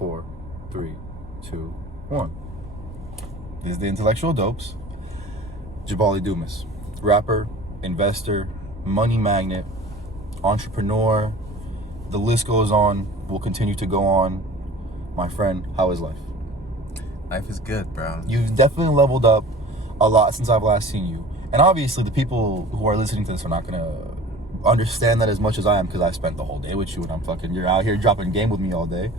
4, 3, 2, 1. This is the Intellectual Dopes. Jabali Dumas, rapper, investor, money magnet, entrepreneur. The list goes on, will continue to go on. My friend, how is life? Life is good, bro. You've definitely leveled up a lot since I've last seen you. And obviously the people who are listening to this are not going to understand that as much as I am, because I spent the whole day with you and you're out here dropping game with me all day.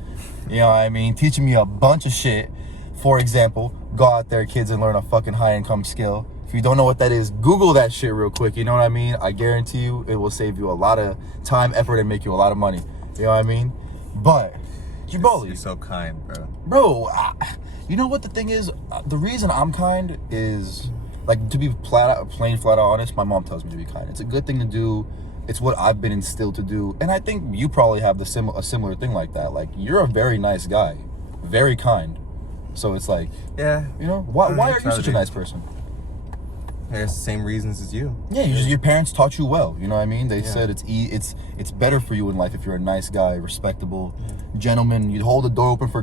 You know what I mean? Teaching me a bunch of shit. For example, go out there, kids, and learn a fucking high income skill. If you don't know what that is, Google that shit real quick. You know what I mean? I guarantee you it will save you a lot of time, effort, and make you a lot of money. You know what I mean? But, Jabali. You're so kind, bro. Bro, you know what the thing is? The reason I'm kind is, like, to be flat out honest, my mom tells me to be kind. It's a good thing to do. It's what I've been instilled to do. And I think you probably have a similar thing like that. Like, you're a very nice guy. Very kind. So it's like, yeah, you know, why are you such a nice person? There's the same reasons as you. Yeah, your parents taught you well. You know what I mean? They said it's better for you in life if you're a nice guy, respectable, gentleman. You hold the door open for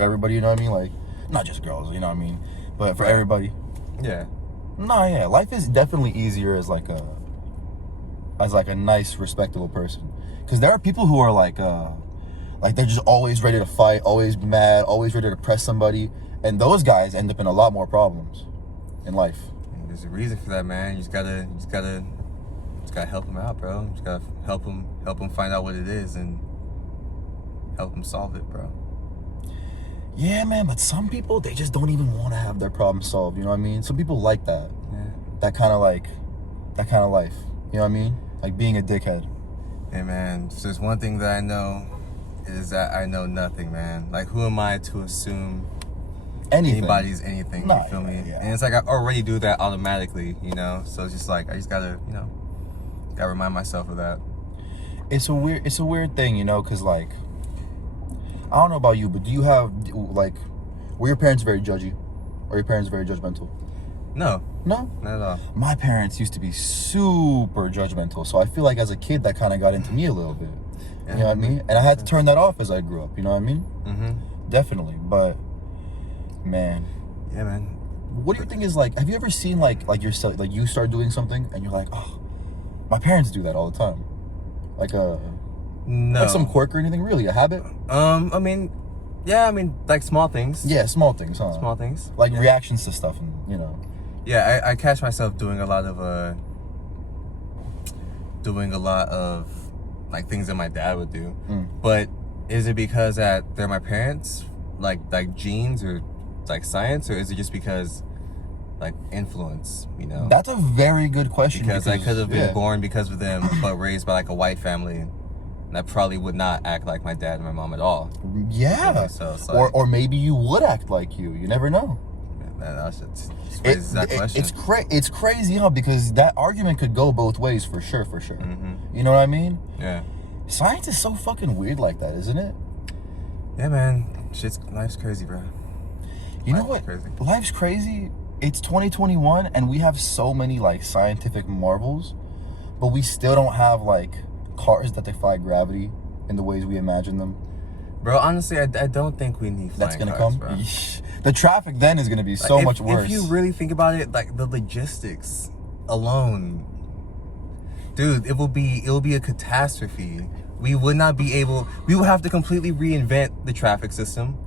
everybody. You know what I mean? Like, not just girls. You know what I mean? But for everybody. Yeah. No, yeah. Life is definitely easier as a nice, respectable person. Because there are people who are like they're just always ready to fight, always mad, always ready to press somebody, and those guys end up in a lot more problems in life. There's a reason for that, man. You just gotta help them out, bro. You just gotta help them find out what it is and help them solve it, bro. Yeah, man. But some people, they just don't even want to have their problem solved. You know what I mean? Some people like that. Yeah. That kind of life. You know what I mean? Like being a dickhead. Hey, man. If there's one thing that I know, is that I know nothing, man. Like, who am I to assume anybody's anything? You feel me? Yeah. And it's like I already do that automatically, you know. So it's just like I just gotta remind myself of that. It's a weird thing, you know, because like I don't know about you, but do you have were your parents very judgy, or your parents very judgmental? No, not at all. My parents used to be super judgmental, so I feel like as a kid that kind of got into me a little bit. You know what I mean? And I had to turn that off as I grew up. You know what I mean? Mm-hmm. Definitely. But man. Yeah, man. What do you think is like? Have you ever seen like you start doing something and you're like, oh, my parents do that all the time, no, like some quirk or anything? Really, a habit? I mean, like small things. Yeah, small things, huh? Small things. Like reactions to stuff, and you know. Yeah, I catch myself doing a lot of like things that my dad would do. But is it because that they're my parents, like genes or like science, or is it just because like influence, you know? That's a very good question. Because I could have been born because of them, but raised by like a white family, and I probably would not act like my dad and my mom at all. Yeah. So it's like, or maybe you would act like you. You never know. It's crazy, huh? Because that argument could go both ways for sure. Mm-hmm. You know what I mean? Yeah. Science is so fucking weird like that, isn't it? Yeah, man. Life's crazy, bro. You know what? Life's crazy. It's 2021 and we have so many like scientific marvels, but we still don't have like cars that defy gravity in the ways we imagine them. Bro, honestly, I don't think we need flying That's gonna cars, come. Bro. The traffic then is gonna be so much worse. If you really think about it, like the logistics alone, dude, it will be a catastrophe. We would have to completely reinvent the traffic system.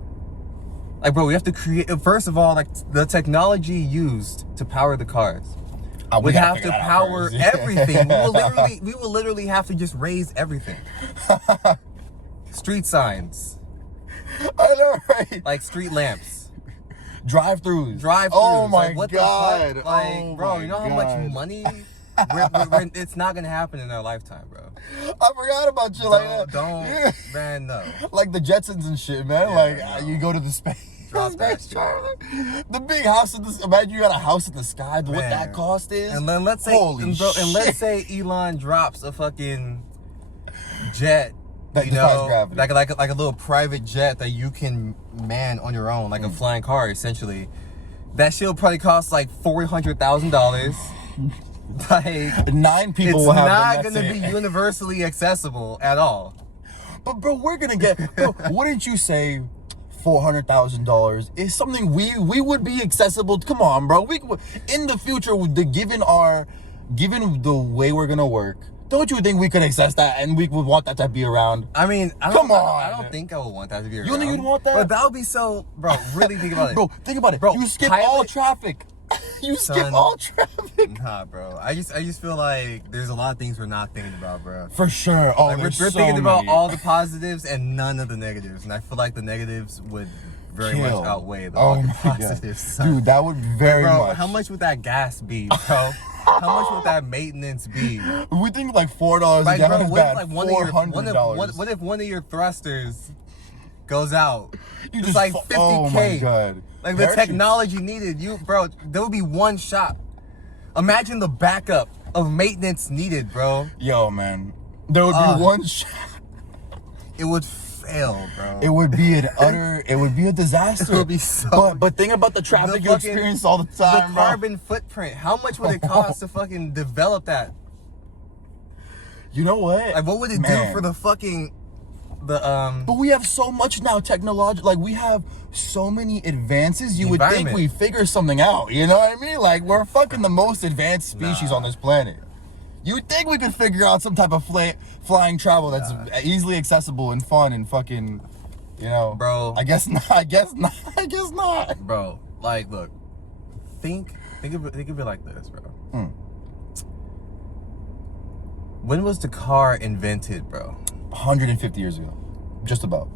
Like, bro, we have to create, first of all, like the technology used to power the cars. We have to power everything. We will literally have to just raise everything. Street signs. I know, right? Like street lamps. Drive-throughs. Oh my what God. The fuck? Like, bro, you know how much money? It's not gonna happen in our lifetime, bro. I forgot about you like that. Man, no. Like the Jetsons and shit, man. Yeah, you go to the space. The big house in the. Imagine you got a house in the sky. What that cost is? And then let's say Elon drops a fucking jet. That defies gravity. Like a little private jet that you can man on your own, like a flying car, essentially. That shit will probably cost like $400,000. Like 9 people will have. It's not gonna be universally accessible at all. But bro, we're gonna get. Bro, wouldn't you say $400,000 is something we would be accessible. Come on, bro. We in the future, given the way we're gonna work, don't you think we could access that and we would want that to be around? I mean, I don't think I would want that to be around. You think you'd want that? But that would be so, bro. Really think about it, bro. Think about it, bro. You skip all traffic. You skip all traffic. Nah, bro. I just feel like there's a lot of things we're not thinking about, bro. For sure. Oh, like we're thinking about all the positives and none of the negatives, and I feel like the negatives would very much outweigh all the positives. Dude, that would very much. How much would that gas be, bro? How much would that maintenance be? We think like $4 a gallon is bad. $400. What if one of your thrusters goes out? You just like 50K. Oh my god. Like the technology needed, there would be one shop. Imagine the backup of maintenance needed, bro. Yo, man. There would be one shop. It would fail, bro. It would be it would be a disaster. It would be so. But think about the traffic you experience all the time, the bro. carbon footprint. How much would it cost to fucking develop that? You know what? Like, what would it do for the fucking But we have so much now technology. Like, we have so many advances. You would think we figure something out. You know what I mean? Like, we're fucking the most advanced species on this planet. You would think we could figure out some type of flying travel that's easily accessible and fun and fucking, you know. Bro. I guess not. I guess not. Bro, like, look. Think of it like this, bro. When was the car invented, bro? 150 years ago. Just about.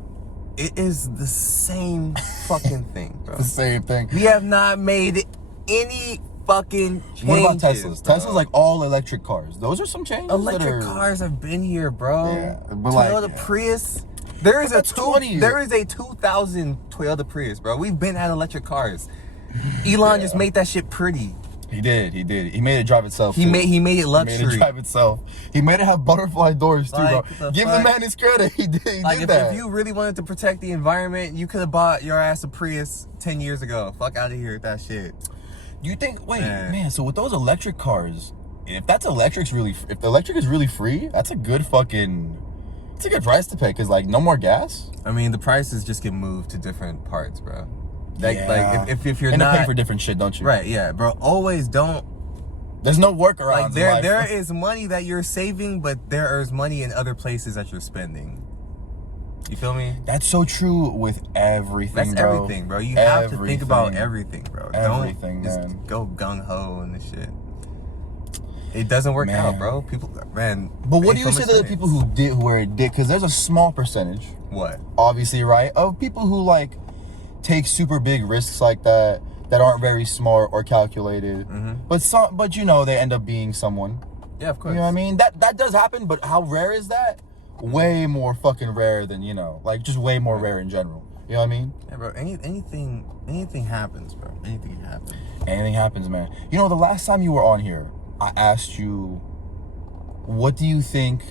It is the same fucking thing, bro. The same thing. We have not made any fucking changes. What about Teslas? Bro. Tesla's like all electric cars. Those are some changes. Electric cars have been here, bro. Yeah, but Toyota Prius. There is a 20 2000 Toyota Prius, bro. We've been at electric cars. Elon just made that shit pretty. He did. He made it drive itself. He made it luxury. He made it drive itself. He made it have butterfly doors too, bro. Give the man his credit. He did. If you really wanted to protect the environment, you could have bought your ass a Prius 10 years ago. Fuck out of here with that shit. You think? Wait, man. So with those electric cars, if the electric is really free, that's a good fucking. It's a good price to pay because like no more gas. I mean, the prices just get moved to different parts, bro. Like if you're and not pay for different shit, don't you? Right, yeah, bro. Always don't. There's no workaround. Like there is money that you're saving, but there is money in other places that you're spending. You feel me? That's so true with everything. That's everything, bro. You have to think about everything, bro. Everything, don't man. Just go gung ho and this shit. It doesn't work out, bro. People, man. But what do you say to the people who did where it did? Because there's a small percentage. What? Obviously, right? Of people who like take super big risks like that aren't very smart or calculated. Mm-hmm. But you know they end up being someone. Yeah, of course. You know what I mean? That does happen, but how rare is that? Way more fucking rare than, you know, like just way more rare in general. You know what I mean? Yeah, bro. Anything happens, bro. Anything can happen. Anything happens, man. You know, the last time you were on here, I asked you, what do you think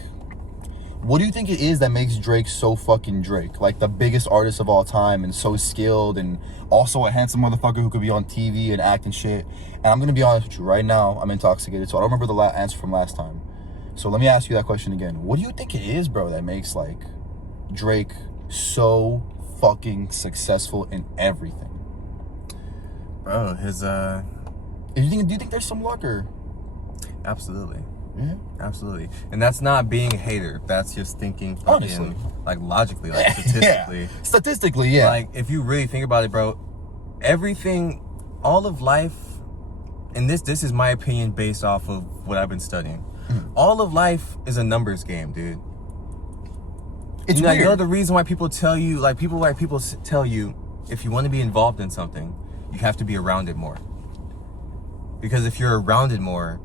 it is that makes Drake so fucking Drake? Like the biggest artist of all time and so skilled and also a handsome motherfucker who could be on TV and act and shit. And I'm gonna be honest with you, right now, I'm intoxicated, so I don't remember the answer from last time. So let me ask you that question again. What do you think it is, bro, that makes like Drake so fucking successful in everything? Bro, his Do you think there's some luck or? Absolutely. Yeah. Absolutely. And that's not being a hater. That's just thinking fucking, honestly, like logically, like statistically. Yeah. Statistically, yeah. Like if you really think about it, bro, everything, all of life, and this is my opinion based off of what I've been studying. All of life is a numbers game, dude. It's weird. You know the reason why people tell you, tell you, if you want to be involved in something, you have to be around it more. Because if you're around it more,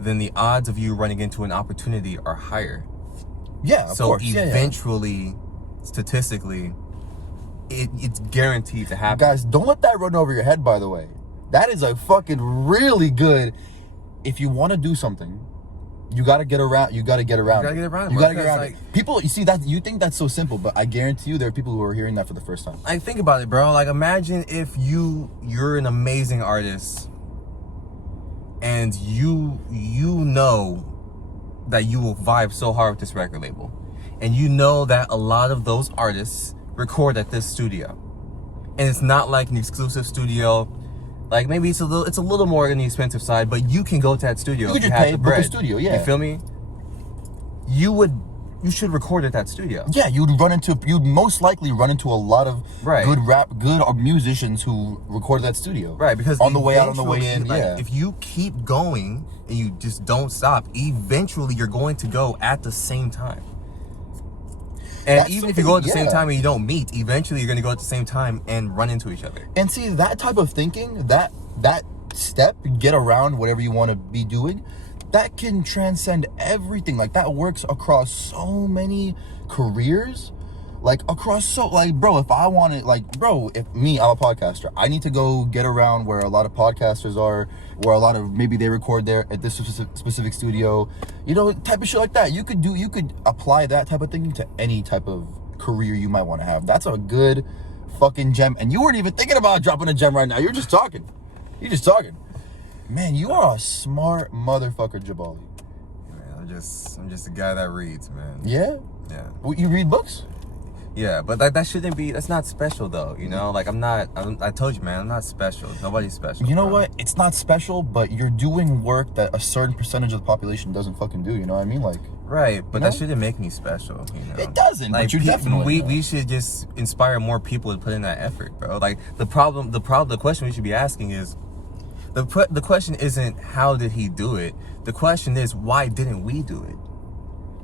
then the odds of you running into an opportunity are higher. Yeah, of course. So eventually, statistically, it's guaranteed to happen. Guys, don't let that run over your head, by the way. That is a fucking really good, if you want to do something, you got to get around. You got to get around. People, you see that, you think that's so simple, but I guarantee you there are people who are hearing that for the first time. Like, think about it, bro. Like, imagine if you're an amazing artist and you know that you will vibe so hard with this record label, and you know that a lot of those artists record at this studio. and it's not like an exclusive studio. Like maybe it's a little more on the expensive side, but you can go to that studio. You could if you just have pay, the book a bread. studio, yeah. You feel me? You should record at that studio. Yeah, you'd most likely run into a lot of good musicians who record that studio. Right, because on the way out, on the way in, like, yeah. if you keep going and you just don't stop, eventually you're going to go at the same time. And That's even if you go at the something- same time and you don't meet, eventually you're going to go at the same time and run into each other. And see, that type of thinking, that step, get around whatever you want to be doing, that can transcend everything. Like, that works across so many careers. Like, bro, if I wanted, if me, I'm a podcaster, I need to go get around where a lot of podcasters are, where a lot of, maybe they record there at this specific studio, type of shit like that. You could apply that type of thinking to any type of career you might want to have. That's a good fucking gem. And you weren't even thinking about dropping a gem right now. You're just talking. Man, you are a smart motherfucker, Jabali. Man, I'm just a guy that reads, man. Yeah? Yeah. Well, you read books? Yeah, but that's not special though, Like I told you, man, I'm not special. Nobody's special. You know what? It's not special, but you're doing work that a certain percentage of the population doesn't fucking do, you know what I mean? Like, right, but that shouldn't make me special, It doesn't, like, but you definitely we should just inspire more people to put in that effort, bro. Like the question we should be asking is the question isn't how did he do it? The question is why didn't we do it?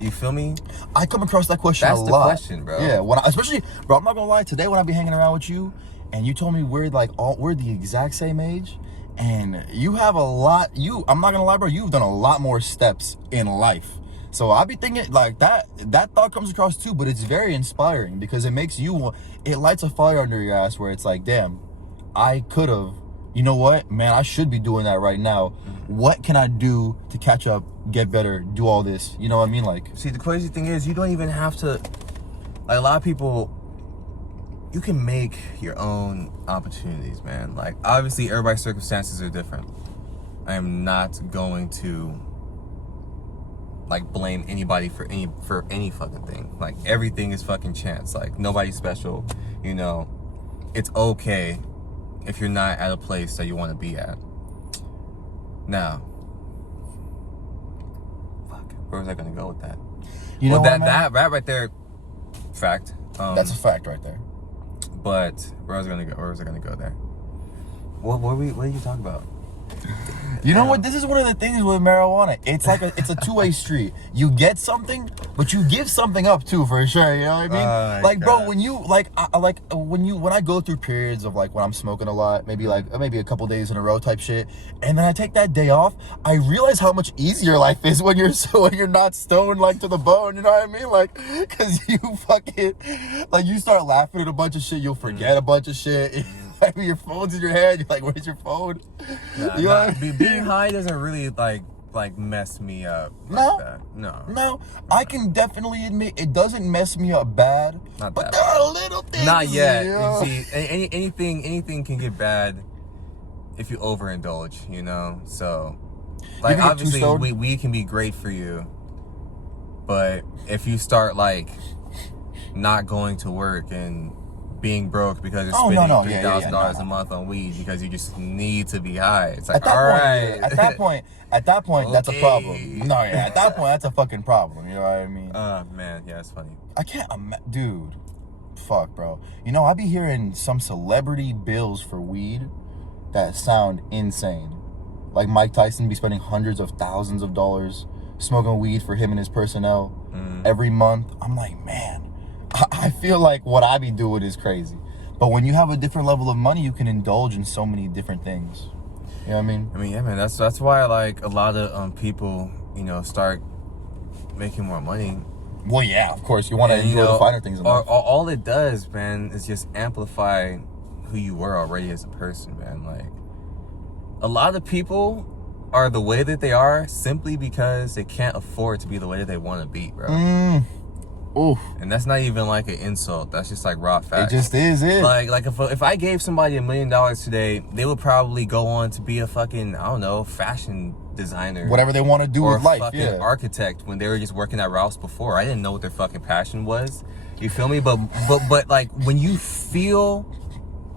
You feel me? I come across that question a lot. That's the question, bro. Yeah, especially, bro, I'm not gonna lie, today when I be hanging around with you and you told me we're the exact same age and you have a lot, I'm not gonna lie, bro, you've done a lot more steps in life. So I be thinking like that thought comes across too, but it's very inspiring because it lights a fire under your ass where it's like, damn, I could have, you know what, man, I should be doing that right now. What can I do to catch up, get better, do all this? You know what I mean? Like, see, the crazy thing is you don't even have to, like, a lot of people, you can make your own opportunities, man. Like, obviously everybody's circumstances are different. I am not going to like blame anybody for any fucking thing. Like, everything is fucking chance. Like, nobody's special, It's okay if you're not at a place that you want to be at. Now, where was I gonna go with that? That right there, fact. That's a fact right there. But where was I gonna go there? What did you talk about? You know what? This is one of the things with marijuana. It's like it's a two-way street. You get something, but you give something up too, for sure. You know what I mean? Bro, when you when I go through periods of like when I'm smoking a lot, maybe a couple days in a row type shit, and then I take that day off, I realize how much easier life is when you're not stoned like to the bone. You know what I mean? Like, cause you fucking you start laughing at a bunch of shit, you'll forget a bunch of shit. Like, your phone's in your hand, you're like, where's your phone? Being high doesn't really like mess me up. No. I can definitely admit it doesn't mess me up bad. But there are little things. Not yet. You see, anything can get bad if you overindulge. So like, obviously weed can be great for you, but if you start like not going to work and being broke because you're spending $3,000 a month on weed because you just need to be high. It's like, at that point, that's a problem. No, yeah, at that point, that's a fucking problem. You know what I mean? Man, yeah, it's funny. I can't, dude. Fuck, bro. I be hearing some celebrity bills for weed that sound insane. Like Mike Tyson be spending hundreds of thousands of dollars smoking weed for him and his personnel every month. I'm like, man. I feel like what I be doing is crazy. But when you have a different level of money, you can indulge in so many different things. You know what I mean? I mean, yeah, man, that's why like a lot of people, start making more money. Well, yeah, of course. You want to enjoy the finer things in life. All it does, man, is just amplify who you were already as a person, man. Like, a lot of people are the way that they are simply because they can't afford to be the way that they want to be, bro. Oof. And that's not even like an insult. That's just like raw facts. It just is it. Like if I gave somebody $1 million today, they would probably go on to be a fucking, I don't know, fashion designer. Whatever they want to do with life, or a fucking architect when they were just working at Ralph's before. I didn't know what their fucking passion was. You feel me? But like when you feel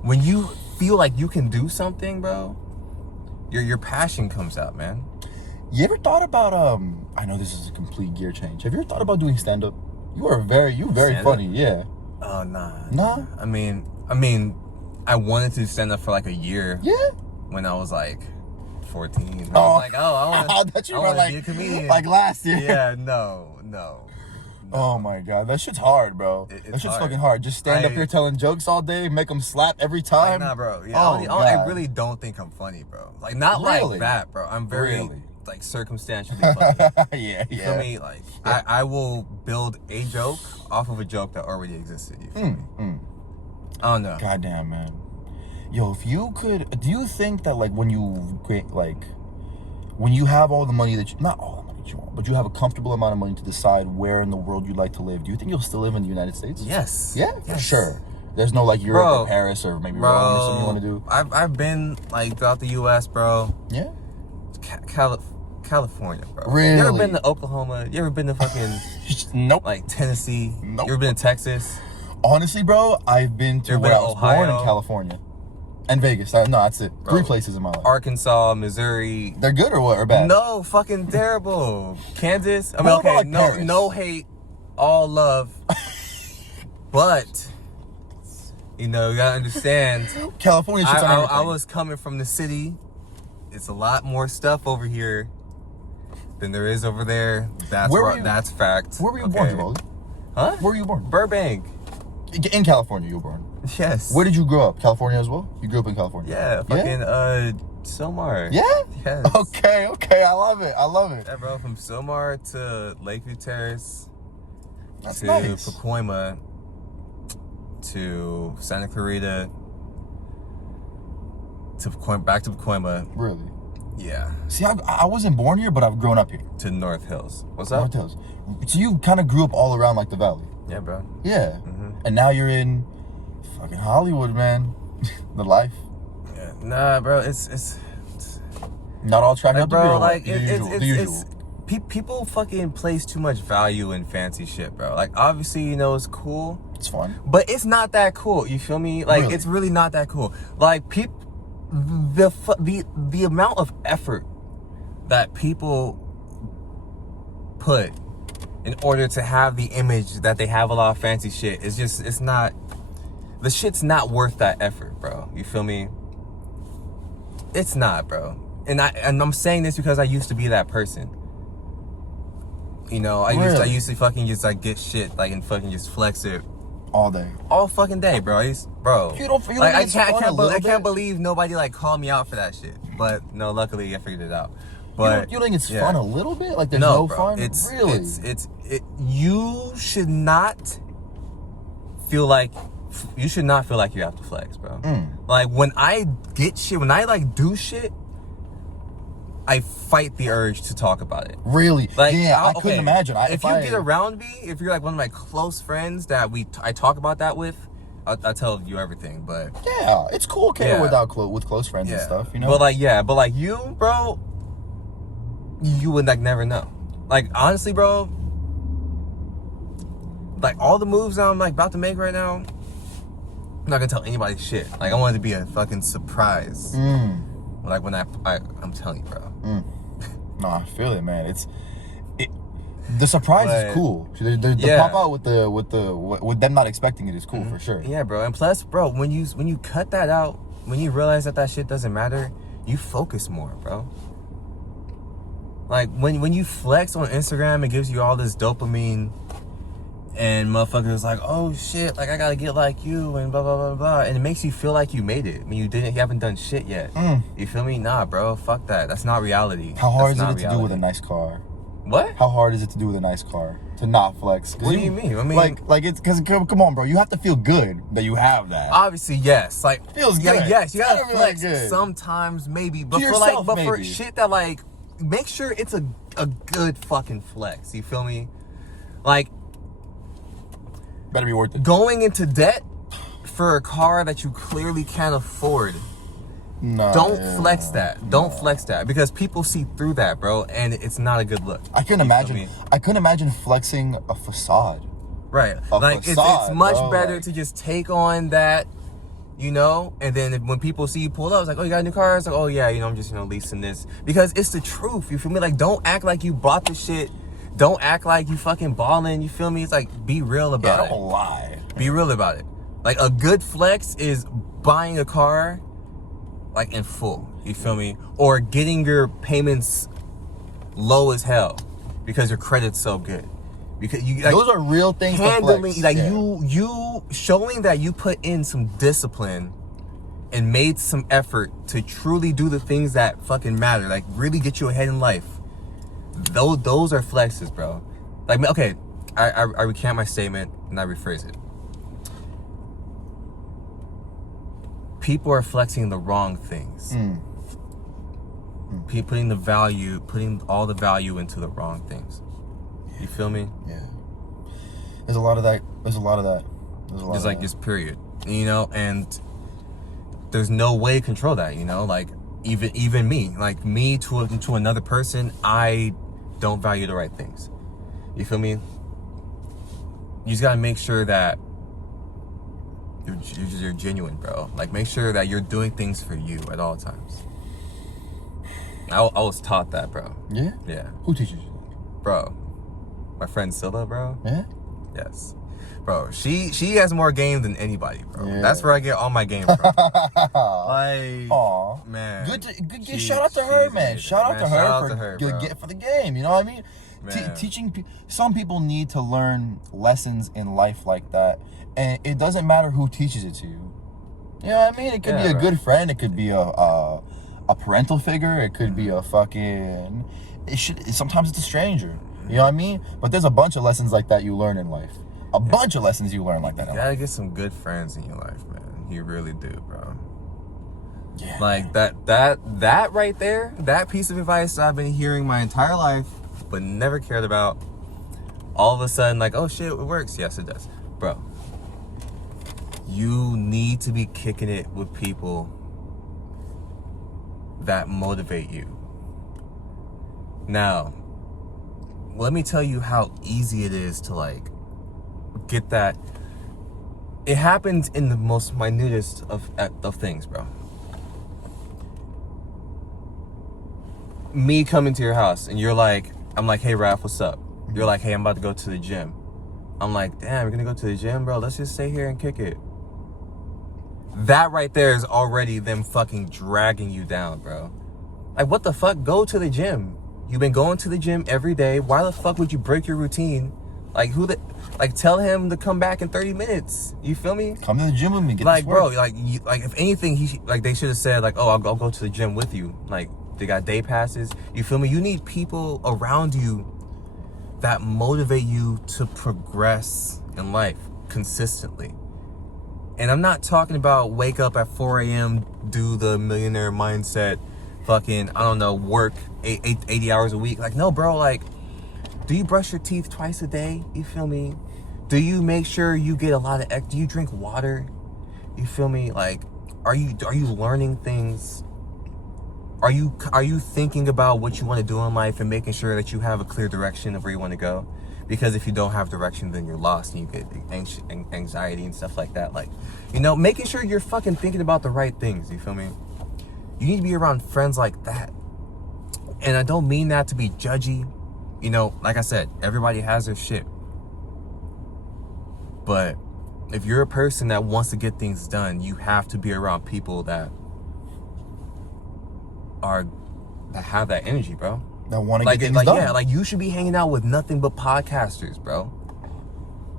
when you feel like you can do something, bro, your passion comes out, man. You ever thought about I know this is a complete gear change. Have you ever thought about doing stand up? You very funny, yeah. Oh nah. Nah? I mean, I wanted to stand up for like a year. Yeah. When I was like 14. I was like, I want to be a comedian. Like last year. Yeah, no. Oh my god, that shit's hard, bro. That shit's fucking hard. Just stand up here telling jokes all day, make them slap every time. Like, nah, bro. Yeah, I I really don't think I'm funny, bro. Like, not like that, bro. I'm very like circumstantially funny. Yeah. You feel me? Like, I will build a joke off of a joke that already existed. You feel me? I don't know. Goddamn, man. Yo, if you could, do you think that like when you have all the money that not all the money that you want, but you have a comfortable amount of money to decide where in the world you'd like to live, do you think you'll still live in the United States? Yes. Yeah, for sure. There's no like Europe or Paris or maybe Rome or something you want to do. I've been like throughout the U.S., bro. Yeah. California, bro. Really? You ever been to Oklahoma? You ever been to fucking nope. Like Tennessee? Nope. You ever been to Texas? Honestly, bro, I've been to where I was born in California. And Vegas. No, that's it. Bro, 3 places in my life. Arkansas, Missouri. They're good or what? Or bad? No, fucking terrible. Kansas. I mean, okay, no hate, all love. But you know, you gotta understand. California. I was coming from the city. It's a lot more stuff over here than there is over there. That's fact. Where were you born, Jabali? Huh? Where were you born? Burbank. In California, you were born. Yes. Where did you grow up? California as well? You grew up in California? Yeah, fucking Silmar. Yeah? Yes. Okay, I love it. Yeah, bro, from Silmar to Lakeview Terrace. That's to nice. Pacoima to Santa Clarita to back to Pacoima. Really? Yeah. See, I wasn't born here, but I've grown up here. To North Hills. What's up? North Hills. So you kind of grew up all around like the valley. Yeah, bro. Yeah. And now you're in fucking Hollywood, man. The life. Yeah. Nah, bro. It's not all track up, bro. The usual. People fucking place too much value in fancy shit, bro. Like, obviously, you know, it's cool. It's fun. But it's not that cool. You feel me? Like, It's really not that cool. Like, the amount of effort that people put in order to have the image that they have a lot of fancy shit is just, it's not, the shit's not worth that effort, bro. You feel me? It's not, bro. And I'm saying this because I used to be that person. You know, I used to fucking just like get shit like and fucking just flex it all day, all fucking day, bro. Bro. You don't like, I can't believe nobody like called me out for that shit. But no, luckily I figured it out. But you think it's fun a little bit? Like there's no fun? It's really. You should not feel like you have to flex, bro. Like when I get shit, when I like do shit, I fight the urge to talk about it. Really? Like, yeah, I couldn't imagine. If you get around me, if you're like one of my close friends that I talk about that with, I'll tell you everything. But yeah, it's cool, with close friends and stuff, you know. But like you, bro, you would like never know. Like honestly, bro, like all the moves I'm like about to make right now, I'm not gonna tell anybody shit. Like I want it to be a fucking surprise. Like when I'm telling you, bro. No, I feel it, man. The surprise is cool. The pop out with them not expecting it is cool for sure. Yeah, bro. And plus, bro, when you cut that out, when you realize that shit doesn't matter, you focus more, bro. Like when you flex on Instagram, it gives you all this dopamine, and motherfuckers like, oh shit, like I gotta get like you and blah blah blah blah, and it makes you feel like you made it when you haven't done shit yet. You feel me? Nah, bro, fuck that. That's not reality. How hard is it to do with a nice car? What? How hard is it to do with a nice car? To not flex? What do you mean? I mean, like it's because come on, bro, you have to feel good that you have that. Obviously, yes. Like feels good. Yes, you gotta flex sometimes, maybe, but for shit that like, make sure it's a good fucking flex. You feel me? Like. Better be worth it. Going into debt for a car that you clearly can't afford. Don't flex that. Don't flex that because people see through that, bro, and it's not a good look. I couldn't imagine flexing a facade. Right. It's much better to just take on that you know? And then when people see you pull up, it's like, oh, you got a new car? It's like, oh, yeah, you know, I'm just, you know, leasing this. Because it's the truth, you feel me? Like, don't act like you bought the shit. Don't act like you fucking balling, you feel me? It's like, be real about it. Don't lie. Be real about it. Like, a good flex is buying a car, like, in full, you feel me? Or getting your payments low as hell because your credit's so good. Because you, like, those are real things. Handling, like, you showing that you put in some discipline and made some effort to truly do the things that fucking matter, like really get you ahead in life. Those are flexes, bro. Like, okay, I recant my statement and I rephrase it. People are flexing the wrong things. Putting all the value into the wrong things. You feel me? Yeah. There's a lot of that. There's like this period, you know, and there's no way to control that, you know. Like even me, like me to another person, I don't value the right things. You feel me? You just gotta make sure that you're genuine, bro. Like, make sure that you're doing things for you at all times. I was taught that, bro. Yeah? Yeah. Who teaches you? Bro. My friend Scylla, bro. Yeah? Yes. Bro, she has more game than anybody, bro. Yeah. That's where I get all my game from. Like, aw, man. Good shout out to her, man. Shout out to her bro. for the game. You know what I mean? Teaching some people need to learn lessons in life like that, and it doesn't matter who teaches it to you. You know what I mean? It could be a good friend. It could be a parental figure. It could be a fucking. Sometimes it's a stranger. You know what I mean? But there's a bunch of lessons like that you learn in life. A bunch of lessons you learn like that in life. You gotta get some good friends in your life, man. You really do, bro. Yeah. Like, that right there, that piece of advice I've been hearing my entire life, but never cared about. All of a sudden, like, oh shit, it works. Yes, it does. Bro, you need to be kicking it with people that motivate you. Now, let me tell you how easy it is to, like, get that. It happens in the most minutest of things, bro. Me coming to your house and you're like, I'm like, hey Raph, what's up? You're like, hey, I'm about to go to the gym. I'm like, damn, you're gonna go to the gym, bro? Let's just stay here and kick it. That right there is already them fucking dragging you down, bro. Like, what the fuck? Go to the gym. You've been going to the gym every day. Why the fuck would you break your routine? Like, tell him to come back in 30 minutes. You feel me? Come to the gym with me. Get like, this work. bro, like if anything, they should have said, like, oh, I'll go to the gym with you. Like, they got day passes. You feel me? You need people around you that motivate you to progress in life consistently. And I'm not talking about wake up at 4 a.m., do the millionaire mindset, fucking, I don't know, work 80 hours a week. Like, no, bro, like, do you brush your teeth twice a day? You feel me? Do you make sure you get a lot of, do you drink water? You feel me? Like, are you learning things? Are you thinking about what you want to do in life and making sure that you have a clear direction of where you want to go? Because if you don't have direction, then you're lost and you get anxiety and stuff like that. Like, you know, making sure you're fucking thinking about the right things. You feel me? You need to be around friends like that. And I don't mean that to be judgy. You know, like I said, everybody has their shit. But if you're a person that wants to get things done, you have to be around people that have that energy, bro. That want to get things done. Yeah, like, you should be hanging out with nothing but podcasters, bro.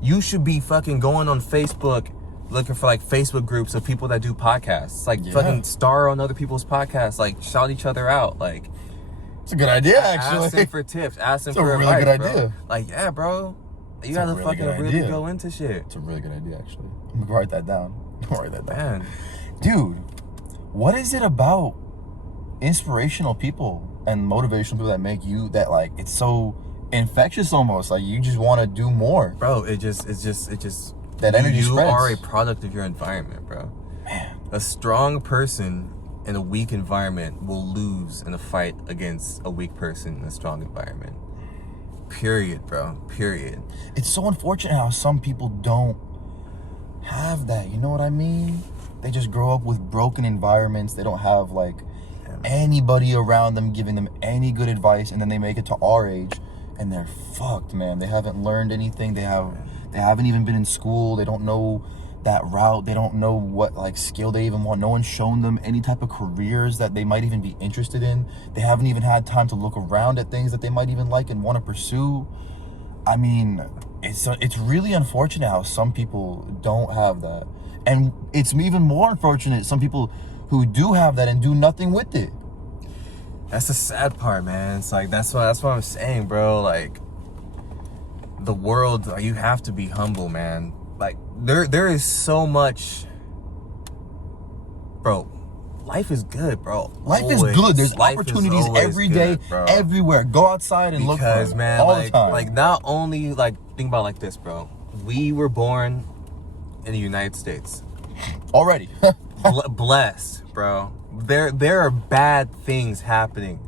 You should be fucking going on Facebook looking for, like, Facebook groups of people that do podcasts. Like, fucking star on other people's podcasts. Like, shout each other out. Like, it's a good idea, actually. Ask them for tips. Ask them it's for advice. It's a really good idea. Bro. Like, yeah, bro. You gotta fucking really go into shit. It's a really good idea, actually. I'm gonna write that down. Man. Dude, what is it about inspirational people and motivational people that make you that, like, it's so infectious almost, like you just want to do more, bro? It just that energy you spreads. Are a product of your environment, bro. Man, a strong person in a weak environment will lose in a fight against a weak person in a strong environment. Period, bro. Period. It's so unfortunate how some people don't have that. You know what I mean? they just grow up with broken environments. They don't have like anybody around them giving them any good advice, and then they make it to our age and they're fucked, man. They haven't learned anything. They haven't even been in school. They don't know that route. They don't know what like skill they even want. No one's shown them any type of careers that they might even be interested in. They haven't even had time to look around at things that they might even like and want to pursue. I mean, it's really unfortunate how some people don't have that. And it's even more unfortunate some people who do have that and do nothing with it. That's the sad part, man. It's like that's what I'm saying, bro. Like the world, you have to be humble, man. Like there is so much, bro. Life is good, bro. Life is good. There's opportunities every day, everywhere. Go outside and look for it, man, all the time. Like not only like think about it like this, bro. We were born in the United States already. Blessed, bro. There are bad things happening.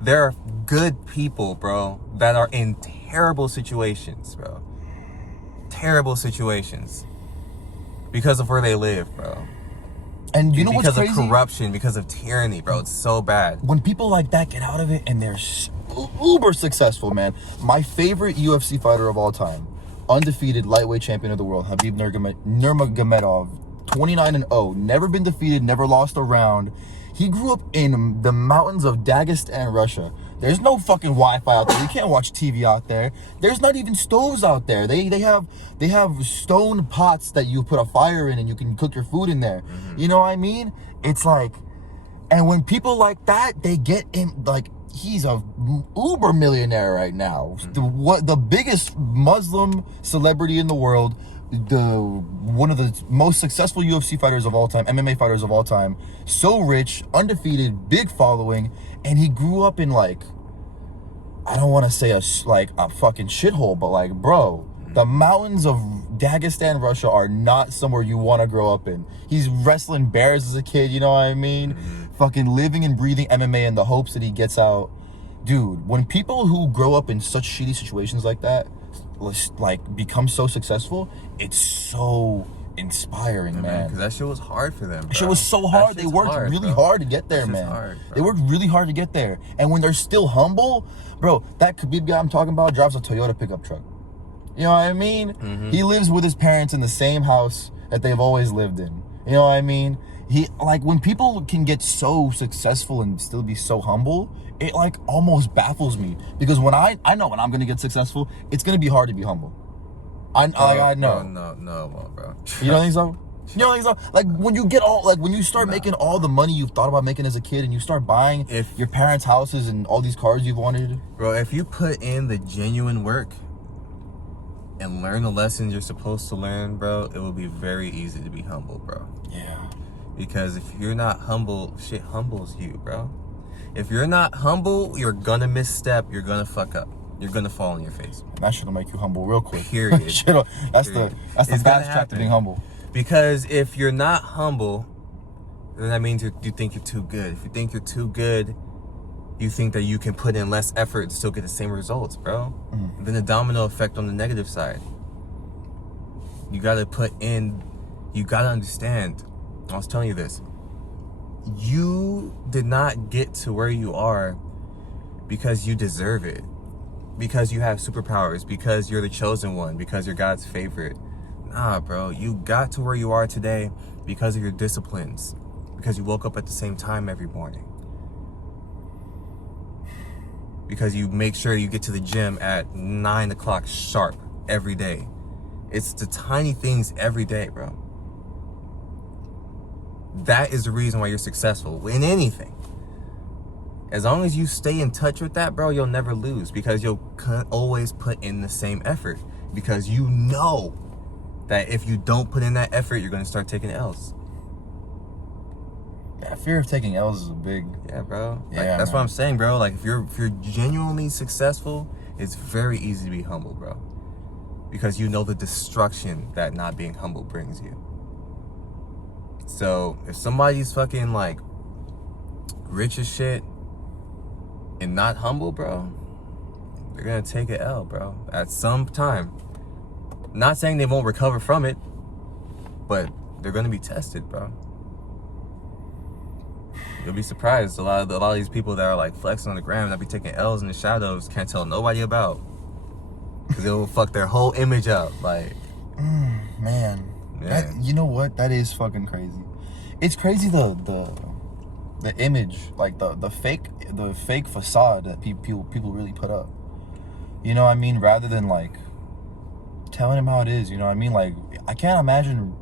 There are good people, bro, that are in terrible situations, bro. Terrible situations because of where they live, bro. And you know what's crazy? Because of corruption, because of tyranny, bro. It's so bad. When people like that get out of it and they're uber successful, man. My favorite UFC fighter of all time, undefeated lightweight champion of the world, Khabib Nurmagomedov, 29-0, never been defeated, never lost a round. He grew up in the mountains of Dagestan, Russia. There's no fucking Wi-Fi out there. You can't watch TV out there. There's not even stoves out there. They have stone pots that you put a fire in and you can cook your food in there. Mm-hmm. You know what I mean? It's like, and when people like that, they get in, like, he's a uber millionaire right now. Mm-hmm. The biggest Muslim celebrity in the world, one of the most successful UFC fighters of all time, MMA fighters of all time, so rich, undefeated, big following, and he grew up in, like, I don't want to say a fucking shithole, but like, bro, the mountains of Dagestan, Russia are not somewhere you want to grow up in. He's wrestling bears as a kid, you know what I mean? Fucking living and breathing MMA in the hopes that he gets out. Dude, when people who grow up in such shitty situations like that, like, become so successful, it's so inspiring, man. Because that shit was hard for them, bro. That shit was so hard. They worked really hard to get there, man. They worked really hard to get there. And when they're still humble, bro, that Khabib guy I'm talking about drives a Toyota pickup truck. You know what I mean? Mm-hmm. He lives with his parents in the same house that they've always lived in. You know what I mean? He, like, when people can get so successful and still be so humble, it, like, almost baffles me. Because when I know when I'm going to get successful, it's going to be hard to be humble. I know. No, bro. You don't think so? You don't think so? Like, when you get when you start making all the money you've thought about making as a kid, and you start buying your parents' houses and all these cars you've wanted. Bro, if you put in the genuine work and learn the lessons you're supposed to learn, bro, it will be very easy to be humble, bro. Yeah. Because if you're not humble, shit humbles you, bro. If you're not humble, you're gonna misstep, you're gonna fuck up. You're gonna fall on your face. That shit'll make you humble real quick. Period. That's the fast track to being humble. Because if you're not humble, then that means you think you're too good. If you think you're too good, you think that you can put in less effort and still get the same results, bro. Mm. Then the domino effect on the negative side. You gotta understand. I was telling you this. You did not get to where you are because you deserve it. Because you have superpowers, because you're the chosen one, because you're God's favorite. Nah, bro, you got to where you are today because of your disciplines, because you woke up at the same time every morning, because you make sure you get to the gym at 9 o'clock sharp every day. It's the tiny things every day, bro. That is the reason why you're successful in anything. As long as you stay in touch with that, bro, you'll never lose, because you'll always put in the same effort, because you know that if you don't put in that effort, you're going to start taking L's. Yeah, fear of taking L's is a big... Yeah, bro. Yeah, that's what I'm saying, bro. Like, if you're genuinely successful, it's very easy to be humble, bro. Because you know the destruction that not being humble brings you. So, if somebody's fucking, like, rich as shit and not humble, bro, they're gonna take an L, bro, at some time. Not saying they won't recover from it, but they're gonna be tested, bro. You'll be surprised. A lot of these people that are like flexing on the gram, that be taking L's in the shadows, can't tell nobody about, because it will fuck their whole image up. Like, man, yeah. you know what? That is fucking crazy. It's crazy the image, like the fake facade that people really put up. You know what I mean? Rather than like telling him how it is. You know what I mean? Like, I can't imagine.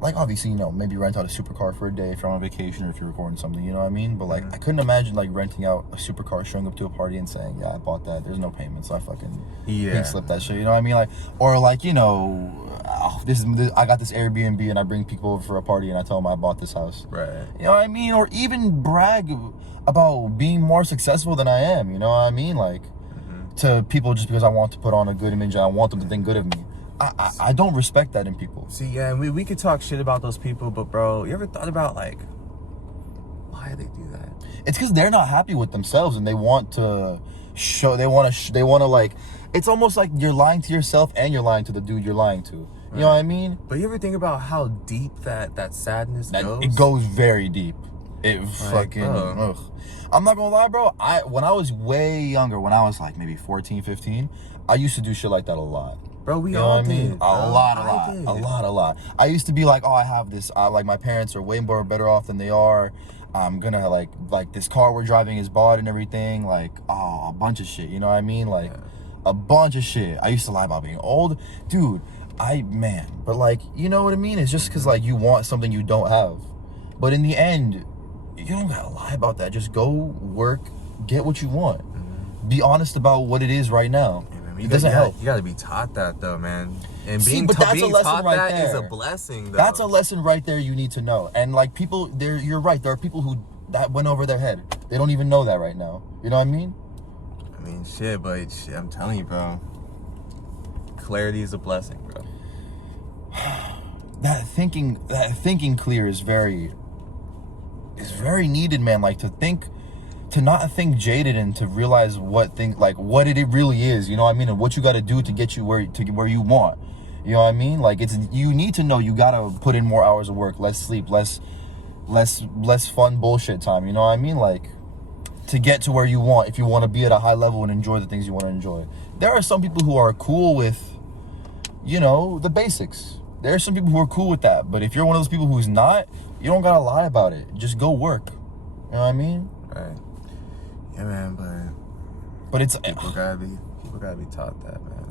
Like, obviously, you know, maybe rent out a supercar for a day if you're on vacation or if you're recording something, you know what I mean? But, like, I couldn't imagine, like, renting out a supercar, showing up to a party and saying, yeah, I bought that. There's no payments. So I fucking pink slip that shit, you know what I mean? Like, or, like, you know, I got this Airbnb and I bring people over for a party and I tell them I bought this house. Right. You know what I mean? Or even brag about being more successful than I am, you know what I mean? Like, to people just because I want to put on a good image and I want them to think good of me. I don't respect that in people. See, yeah, and we could talk shit about those people, but bro, you ever thought about like why they do that? It's because they're not happy with themselves and they want to show. They want to like. It's almost like you're lying to yourself and you're lying to the dude you're lying to. You know what I mean? But you ever think about how deep that sadness goes? It goes very deep. It fucking. Ugh. I'm not gonna lie, bro. When I was way younger, when I was like maybe 14, 15, I used to do shit like that a lot. Bro, we you know all what I mean? did. A lot. I used to be like, oh, I have this. Like my parents are way more better off than they are. I'm gonna like this car we're driving is bought and everything. Like, oh, a bunch of shit. You know what I mean? Like, a bunch of shit. I used to lie about being old, dude. But like, you know what I mean? It's just because like you want something you don't have. But in the end, you don't gotta lie about that. Just go work, get what you want. Be honest about what it is right now. It doesn't help. You gotta be taught that though, man. And being taught that is a blessing though. That's a lesson right there you need to know. And like people, you're right. There are people who that went over their head. They don't even know that right now. You know what I mean? I mean, shit, but shit, I'm telling you, bro. Clarity is a blessing, bro. That thinking clear is very needed, man. Like to not think jaded and to realize what it really is, you know what I mean, and what you got to do to get you where you want, you know what I mean. Like, you need to know you got to put in more hours of work, less sleep, less fun bullshit time, you know what I mean, like to get to where you want, if you want to be at a high level and enjoy the things you want to enjoy. There are some people who are cool with, you know, the basics. There are some people who are cool with that, but if you're one of those people who's not, you don't gotta lie about it. Just go work, you know what I mean? Right. Yeah, man, but it's people gotta be taught that, man.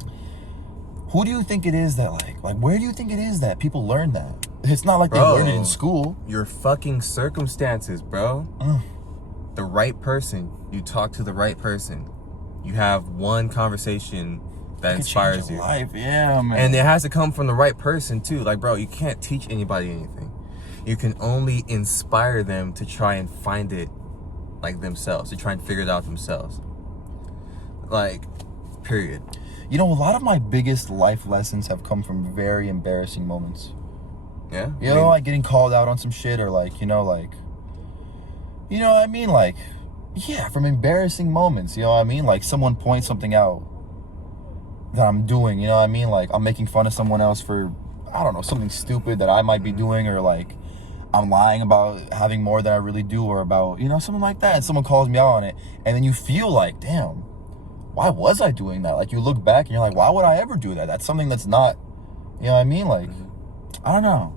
Who do you think it is that like where do you think it is that people learn that? It's not like they learn it in school. Your fucking circumstances, bro. The right person. You talk to the right person. You have one conversation that inspires you. Life. Yeah, man. And it has to come from the right person too. Like, bro, you can't teach anybody anything. You can only inspire them to try and find it like themselves, to try and figure it out themselves. Like, period. You know, a lot of my biggest life lessons have come from very embarrassing moments. Yeah? You know, like getting called out on some shit, or like, you know what I mean? Like, yeah, from embarrassing moments, you know what I mean? Like someone points something out that I'm doing, you know what I mean? Like I'm making fun of someone else for, I don't know, something stupid that I might be doing, or like I'm lying about having more than I really do, or about, you know, something like that, and someone calls me out on it, and then you feel like, damn, why was I doing that? Like you look back and you're like, why would I ever do that? That's something that's not, you know what I mean? Like, I don't know.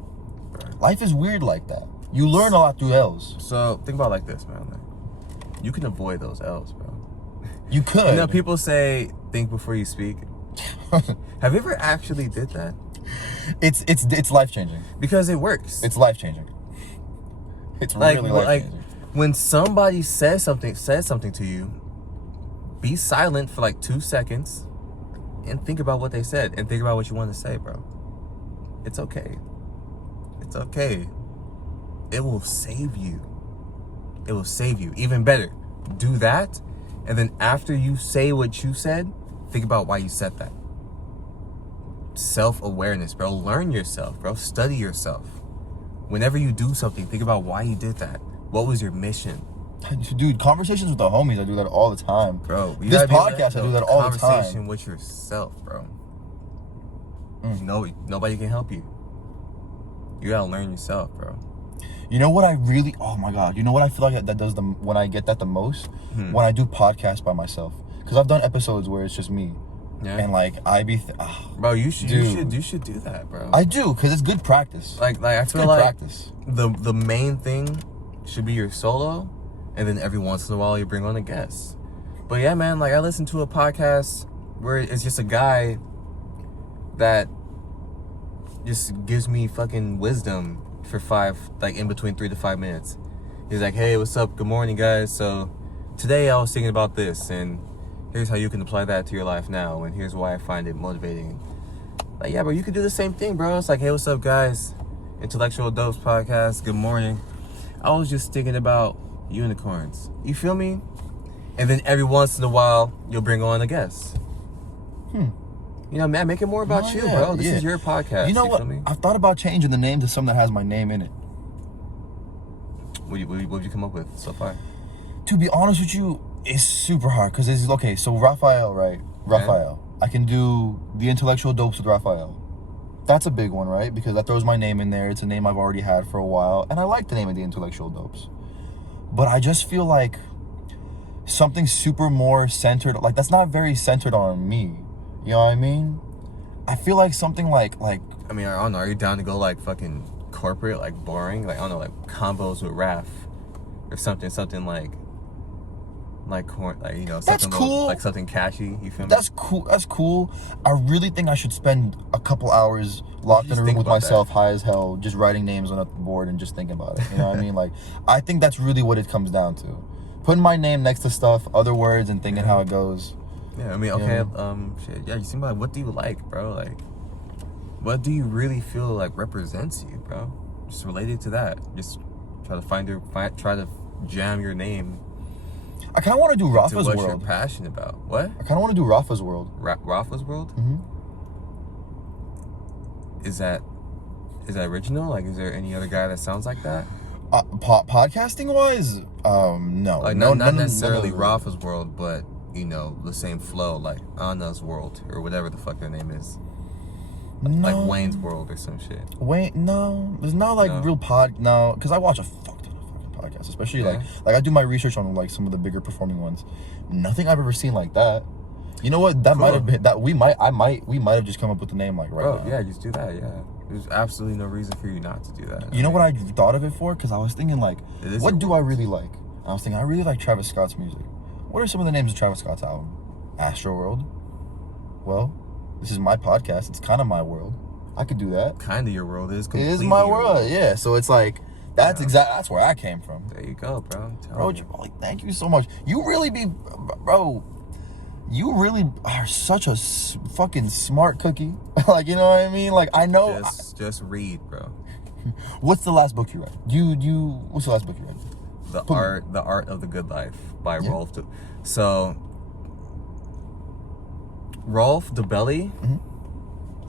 Life is weird like that. You learn a lot through L's. So think about it like this, man. Like, you can avoid those L's, bro. You could. You know, people say think before you speak. Have you ever actually did that? It's life changing. Because it works. It's life changing. It's like, really life changing. When somebody says something to you, be silent for like 2 seconds and think about what they said and think about what you want to say, bro. It's okay. It's okay. It will save you. It will save you. Even better, do that, and then after you say what you said, think about why you said that. Self-awareness, bro. Learn yourself, bro. Study yourself. Whenever you do something, think about why you did that. What was your mission? Dude, conversations with the homies, I do that all the time. Bro, this podcast, I do that all the time. Conversation with yourself, bro. Nobody can help you. You gotta learn yourself, bro. You know what I really? Oh my god! You know what I feel like that does the when I get that the most when I do podcasts by myself, because I've done episodes where it's just me, and like bro, you should do that, bro. I do, because it's good practice. Like I feel like practice. The main thing should be your solo, and then every once in a while you bring on a guest. But yeah, man, like I listened to a podcast where it's just a guy that just gives me fucking wisdom for in between 3 to 5 minutes. He's like, hey, what's up? Good morning, guys. So today I was thinking about this, and here's how you can apply that to your life now, and here's why I find it motivating. Like, yeah, bro, you could do the same thing, bro. It's like, hey, what's up, guys? Intellectual Dopes Podcast. Good morning. I was just thinking about unicorns. You feel me? And then every once in a while, you'll bring on a guest. You know, man, make it more about you, bro. This is your podcast. You know what? Feel me? I've thought about changing the name to something that has my name in it. What did you come up with so far? To be honest with you, it's super hard, because it's okay. So Raphael, right? Raphael. I can do the Intellectual Dopes with Raphael. That's a big one, right? Because that throws my name in there. It's a name I've already had for a while, and I like the name of the Intellectual Dopes. But I just feel like something super more centered, like that's not very centered on me. You know what I mean? I feel like something like I mean, I don't know. Are you down to go like fucking corporate, like boring, like I don't know, like combos with Raph, or something like you know, something cool. Like something catchy. You feel me? That's cool. I really think I should spend a couple hours locked in a room with myself, high as hell, just writing names on a board and just thinking about it. You know what I mean? Like, I think that's really what it comes down to. Putting my name next to stuff, other words, and thinking how it goes. Yeah, I mean, okay, shit. Yeah, you seem like, what do you like, bro? Like, what do you really feel like represents you, bro? Just related to that. Just try to jam your name. I kind of want to do Rafa's what World. You're passionate about. What? I kind of want to do Rafa's World. Rafa's World? Mm-hmm. Is that original? Like, is there any other guy that sounds like that? Podcasting wise, no. Like, not necessarily Rafa's World, but you know, the same flow, like Anna's World or whatever the fuck their name is. Like Wayne's World or some shit. No, there's not like real no, because I watch a fuck ton of fucking podcasts, especially like I do my research on like some of the bigger performing ones. Nothing I've ever seen like that. You know what? That might have been that we might have just come up with the name like right now. Yeah, just do that. Yeah, there's absolutely no reason for you not to do that. You know what I thought of it for? Because I was thinking like, what do I really like? I was thinking I really like Travis Scott's music. What are some of the names of Travis Scott's album? Astroworld. Well, this is my podcast. It's kind of my world. I could do that. Kind of your world is. It is my world. Yeah. So it's like that's where I came from. There you go, bro. Jabali, thank you so much. You really are such a fucking smart cookie. Like, you know what I mean? Like, I know. Just read, bro. What's the last book you read? What's the last book you read? The Art of the Good Life by Rolf. So Rolf Jabali,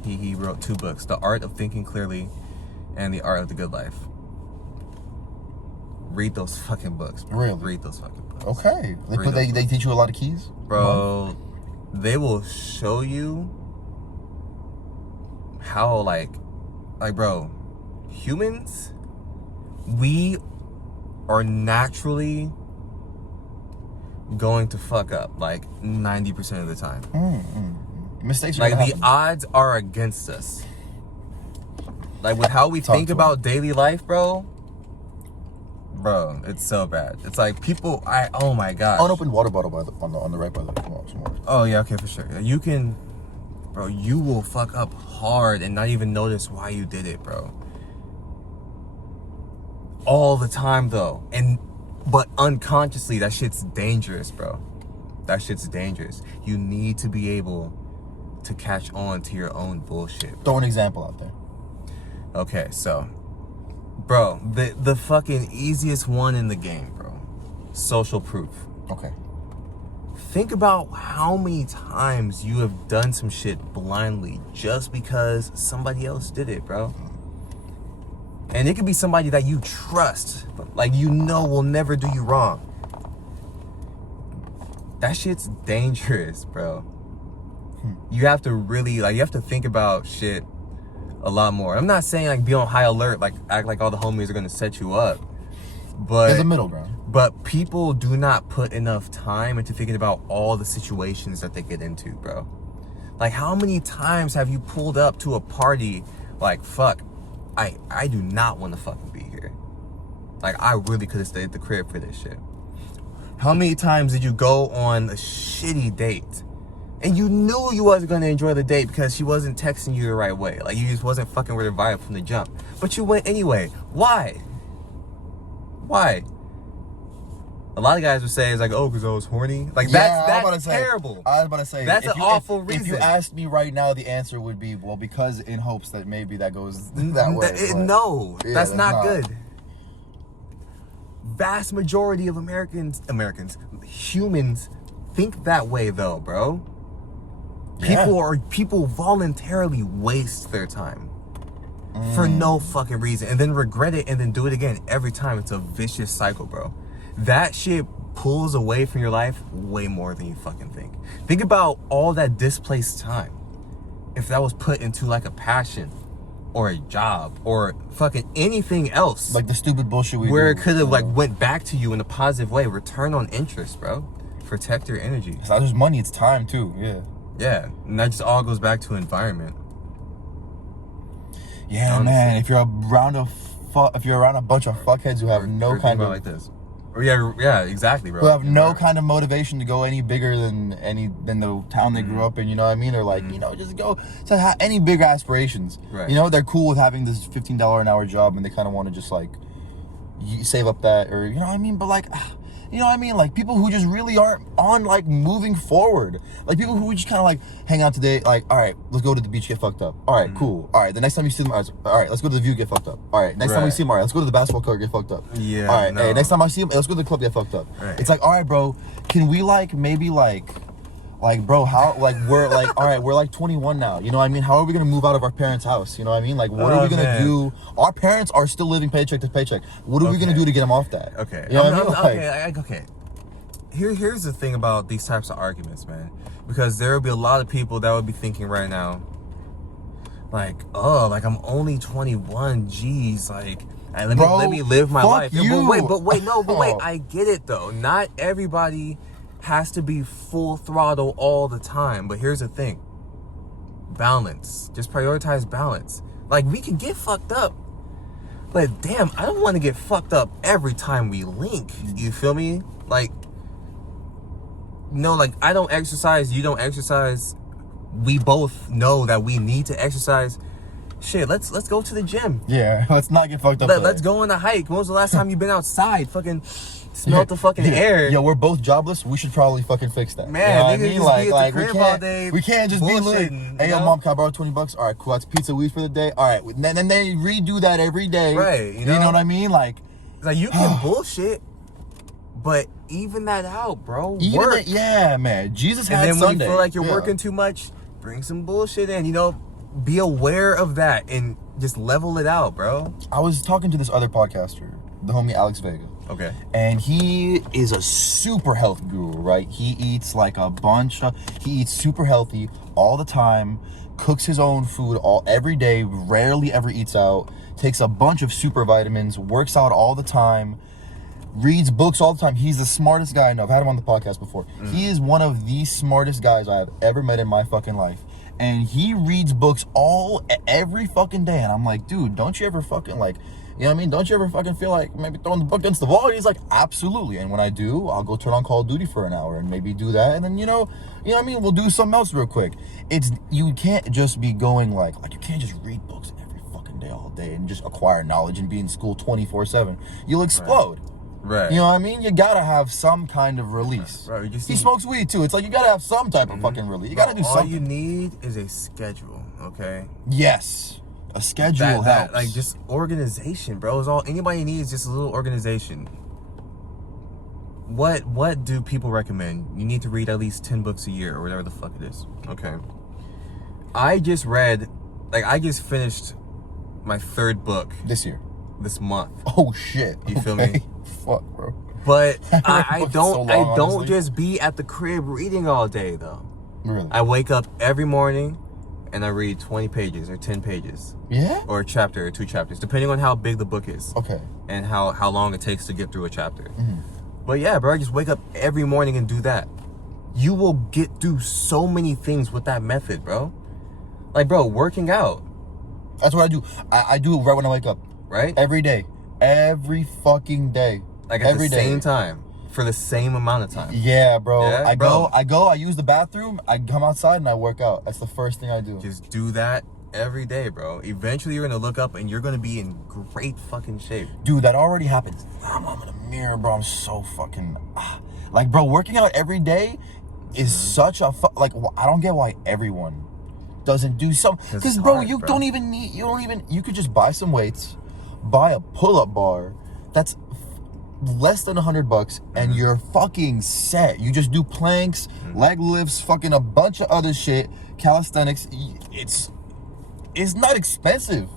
he wrote 2 books: The Art of Thinking Clearly and The Art of the Good Life. Read those fucking books, bro. Really? Read those fucking books. Okay. They teach you a lot of keys? Bro, they will show you how like bro, humans, we are naturally going to fuck up like 90% of the time. Mistakes are like gonna the happen. odds are against us. Like with how we think about daily life, bro, it's so bad. It's like people, oh my gosh. Unopened water bottle on the right by the some water. Oh yeah, okay, for sure. You can, bro, you will fuck up hard and not even notice why you did it, bro. All the time though, but unconsciously that shit's dangerous, bro. That shit's dangerous. You need to be able to catch on to your own bullshit. Throw an example out there. Okay, so, bro, the fucking easiest one in the game, bro. Social proof. Okay. Think about how many times you have done some shit blindly just because somebody else did it, bro. And it could be somebody that you trust, like you know will never do you wrong. That shit's dangerous, bro. You have to really, you have to think about shit A lot more. I'm not saying like be on high alert, like act like all the homies are gonna set you up. But there's a middle ground. But people do not put enough time into thinking about all the situations that they get into, bro. Like, how many times have you pulled up to a party like, fuck, I do not want to fucking be here. Like, I really could have stayed at the crib for this shit. How many times did you go on a shitty date and you knew you wasn't going to enjoy the date because she wasn't texting you the right way? Like, you just wasn't fucking with her vibe from the jump. But you went anyway. Why? A lot of guys would say it's like, oh, because I was horny. Like, that's terrible. I was about to say. That's an awful reason. If you asked me right now, the answer would be, well, because in hopes that maybe that goes that way. No, that's not good. Vast majority of humans think that way though, bro. People voluntarily waste their time for no fucking reason and then regret it and then do it again every time. It's a vicious cycle, bro. That shit pulls away from your life way more than you fucking think. Think about all that displaced time. If that was put into like a passion or a job or fucking anything else. Like the stupid bullshit we where do, it could have like went back to you in a positive way. Return on interest, bro. Protect your energy. It's not just money, it's time too. Yeah, and that just all goes back to environment. Yeah, honestly. Man. If you're around a bunch of fuckheads who have no kind of like this. Or yeah, exactly, bro. Who have no kind of motivation to go any bigger than the town they grew up in. You know what I mean? Or like, just go to any big aspirations. Right. You know, they're cool with having this $15 an hour job, and they kind of want to just like save up that, or you know what I mean. But like, you know what I mean? Like people who just really aren't on like moving forward. Like people who just kind of like hang out today. Like, all right, let's go to the beach, get fucked up. All right, cool. All right, the next time you see them, all right, let's go to the view, get fucked up. All right, next time we see them, all right, let's go to the basketball court, get fucked up. Yeah. All right, hey, next time I see them, let's go to the club, get fucked up. Right. It's like, all right, bro, can we like maybe like bro, how like we're like all right, we're like 21 now. You know what I mean? How are we gonna move out of our parents' house? You know what I mean? Like, what are we gonna do? Our parents are still living paycheck to paycheck. What are we gonna do to get them off that? Okay. You know what I mean? Okay. Here's the thing about these types of arguments, man. Because there will be a lot of people that would be thinking right now, like, oh, like I'm only 21. Geez, like, let me live my life. But wait, I get it though. Not everybody has to be full throttle all the time. But here's the thing: balance. Just prioritize balance. Like, we can get fucked up, but damn, I don't want to get fucked up every time we link. You feel me? Like, no, like I don't exercise, you don't exercise. We both know that we need to exercise. Shit, let's go to the gym. Yeah, let's not get fucked up. Let's go on a hike. When was the last time you've been outside? Fucking smell the fucking air. Yo, we're both jobless. We should probably fucking fix that. Man, you know what I mean? Like all day. We can't just be like, hey, yo, mom, can I borrow $20? All right, cool. That's pizza weed for the day. All right, then they redo that every day. Right. You know what I mean? Like you can bullshit, but even that out, bro. Work. Yeah, man. Jesus had Sunday. And then when you feel like you're working too much, bring some bullshit in. You know, be aware of that and just level it out, bro. I was talking to this other podcaster, the homie Alex Vega. Okay. And he is a super health guru, right? He eats like he eats super healthy all the time, cooks his own food every day, rarely ever eats out, takes a bunch of super vitamins, works out all the time, reads books all the time. He's the smartest guy I know. I've had him on the podcast before. He is one of the smartest guys I have ever met in my fucking life. And he reads books every fucking day. And I'm like, dude, don't you ever fucking like, you know what I mean? Don't you ever fucking feel like maybe throwing the book against the wall? And he's like, absolutely. And when I do, I'll go turn on Call of Duty for an hour and maybe do that. And then, you know what I mean? We'll do something else real quick. You can't just be going like you can't just read books every fucking day all day and just acquire knowledge and be in school 24/7. You'll explode. Right. You know what I mean? You gotta have some kind of release. Right. He smokes weed too. It's like you gotta have some type of fucking release. You gotta do something. All you need is a schedule, okay? Yes. A schedule helps. Like just organization, bro. Is all anybody needs, just a little organization. What do people recommend? You need to read at least 10 books a year or whatever the fuck it is. Okay. I just finished my 3rd book. This year. This month. Oh shit. You feel me? Fuck, bro. But I don't honestly. just be at the crib reading all day though. Really? I wake up every morning and I read 20 pages or 10 pages. Yeah? Or a chapter or 2 chapters, depending on how big the book is. Okay. And how long it takes to get through a chapter. Mm-hmm. But yeah, bro, I just wake up every morning and do that. You will get through so many things with that method, bro. Like, bro, working out. That's what I do. I do it right when I wake up. Right? Every day. Every fucking day. Like at the same time. For the same amount of time. Yeah, bro. Yeah, I go, I use the bathroom, I come outside and I work out. That's the first thing I do. Just do that every day, bro. Eventually you're gonna look up and you're gonna be in great fucking shape. Dude, that already happens. I'm in the mirror, bro. I'm so fucking... Like, bro, working out every day is such a... Like, I don't get why everyone doesn't do something. Because, bro, you don't even need... You could just buy some weights, buy a pull-up bar. That's less than $100 and you're fucking set. You just do planks, leg lifts, fucking a bunch of other shit, calisthenics. It's not expensive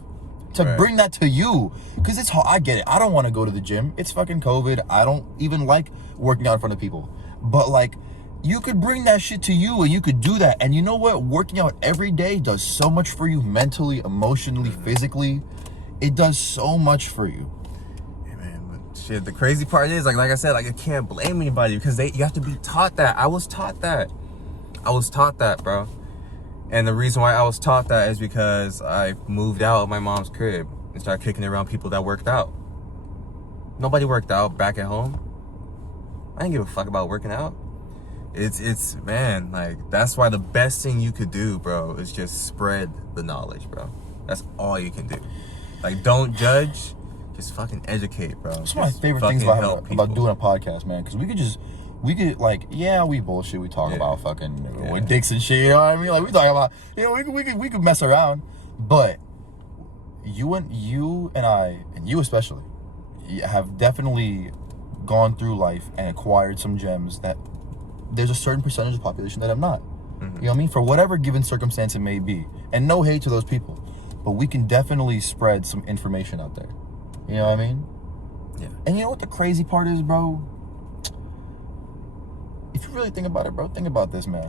to bring that to you, because it's hard. I get it. I don't want to go to the gym. It's fucking COVID. I don't even like working out in front of people. But like, you could bring that shit to you and you could do that. And you know what? Working out every day does so much for you mentally, emotionally, physically. It does so much for you. Shit, the crazy part is, like I said, like, I can't blame anybody, because you have to be taught that. I was taught that, bro. And the reason why I was taught that is because I moved out of my mom's crib and started kicking it around people that worked out. Nobody worked out back at home. I didn't give a fuck about working out. It's man, like, that's why the best thing you could do, bro, is just spread the knowledge, bro. That's all you can do. Like, don't judge. Just fucking educate, bro. It's one of my favorite things about doing a podcast, man. Because we could like, yeah, we bullshit. We talk about fucking with dicks and shit. You know what I mean? Like, we talk about, we could mess around. But you and I, and you especially, have definitely gone through life and acquired some gems that there's a certain percentage of the population that have not. You know what I mean? For whatever given circumstance it may be. And no hate to those people. But we can definitely spread some information out there. You know what I mean? Yeah. And you know what the crazy part is, bro? If you really think about it, bro, think about this, man.